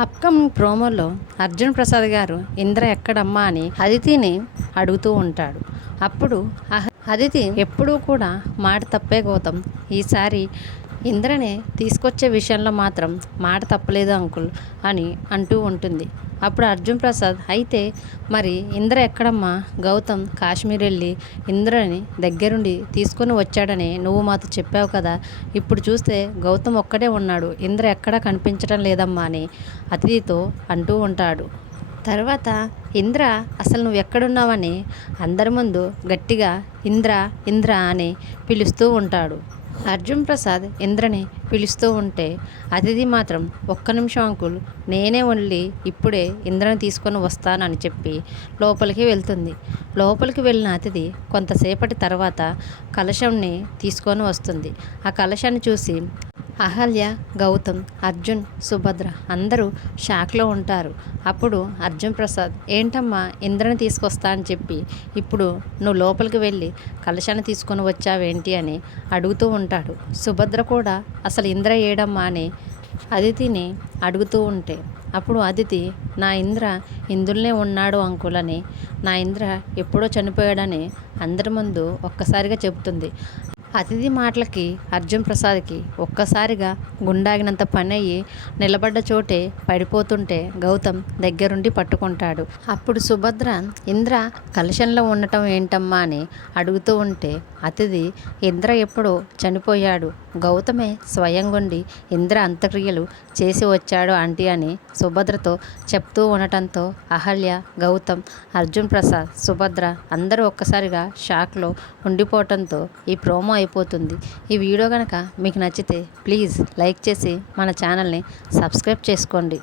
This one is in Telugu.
అప్కమింగ్ ప్రోమోలో అర్జున్ ప్రసాద్ గారు ఇంద్ర ఎక్కడమ్మా అని అదితిని అడుగుతూ ఉంటాడు. అప్పుడు అదితి ఎప్పుడూ కూడా మాట తప్పే గౌతమ్, ఈసారి ఇంద్రని తీసుకొచ్చే విషయంలో మాత్రం మాట తప్పలేదు అంకుల్ అని అంటూ ఉంటుంది. అప్పుడు అర్జున్ ప్రసాద్ అయితే మరి ఇంద్ర ఎక్కడమ్మా, గౌతమ్ కాశ్మీర్ వెళ్ళి ఇంద్రని దగ్గరుండి తీసుకొని వచ్చాడని నువ్వు మాతో చెప్పావు కదా, ఇప్పుడు చూస్తే గౌతమ్ ఒక్కడే ఉన్నాడు, ఇంద్ర ఎక్కడా కనిపించడం లేదమ్మా అని అతిథితో అంటూ ఉంటాడు. తర్వాత ఇంద్ర అసలు నువ్వు ఎక్కడున్నావని అందరి ముందు గట్టిగా ఇంద్ర ఇంద్ర అని పిలుస్తూ ఉంటాడు. అర్జున్ ప్రసాద్ ఇంద్రని పిలుస్తూ ఉంటే అతిథి మాత్రం ఒక్క నిమిషం అంకుల్, నేనే వెళ్ళి ఇప్పుడే ఇంద్రని తీసుకొని వస్తానని చెప్పి లోపలికి వెళ్తుంది. లోపలికి వెళ్ళిన అతిథి కొంతసేపటి తర్వాత కలశంని తీసుకొని వస్తుంది. ఆ కలశాన్ని చూసి అహల్య, గౌతమ్, అర్జున్, సుభద్ర అందరూ షాక్లో ఉంటారు. అప్పుడు అర్జున్ ప్రసాద్ ఏంటమ్మా ఇంద్రని తీసుకొస్తా అని చెప్పి ఇప్పుడు నువ్వు లోపలికి వెళ్ళి కలశాన్ని తీసుకొని వచ్చావేంటి అని అడుగుతూ ఉంటాడు. సుభద్ర కూడా అసలు ఇంద్ర ఏడమ్మా అని అదితిని అడుగుతూ ఉంటే అప్పుడు అదితి నా ఇంద్ర ఇందులోనే ఉన్నాడు అంకుల్ అని, నా ఇంద్ర ఎప్పుడో చనిపోయాడని అందరి ముందు ఒక్కసారిగా చెబుతుంది. అతిథి మాటలకి అర్జున్ ప్రసాద్కి ఒక్కసారిగా గుండాగినంత పని అయ్యి నిలబడ్డ చోటే పడిపోతుంటే గౌతమ్ దగ్గరుండి పట్టుకుంటాడు. అప్పుడు సుభద్ర ఇంద్ర కలశంలో ఉండటం ఏంటమ్మా అని అడుగుతూ ఉంటే అతిథి ఇంద్ర ఎప్పుడో చనిపోయాడు, గౌతమే స్వయంగుండి ఇంద్ర అంత్యక్రియలు చేసి వచ్చాడు ఆంటీ అని సుభద్రతో చెప్తూ ఉండటంతో అహల్య, గౌతమ్, అర్జున్ ప్రసాద్, సుభద్ర అందరూ ఒక్కసారిగా షాక్లో ఉండిపోవటంతో ఈ ప్రోమో అయిపోతుంది. ఈ వీడియో కనుక మీకు నచ్చితే ప్లీజ్ లైక్ చేసి మన ఛానల్ని సబ్స్క్రైబ్ చేసుకోండి.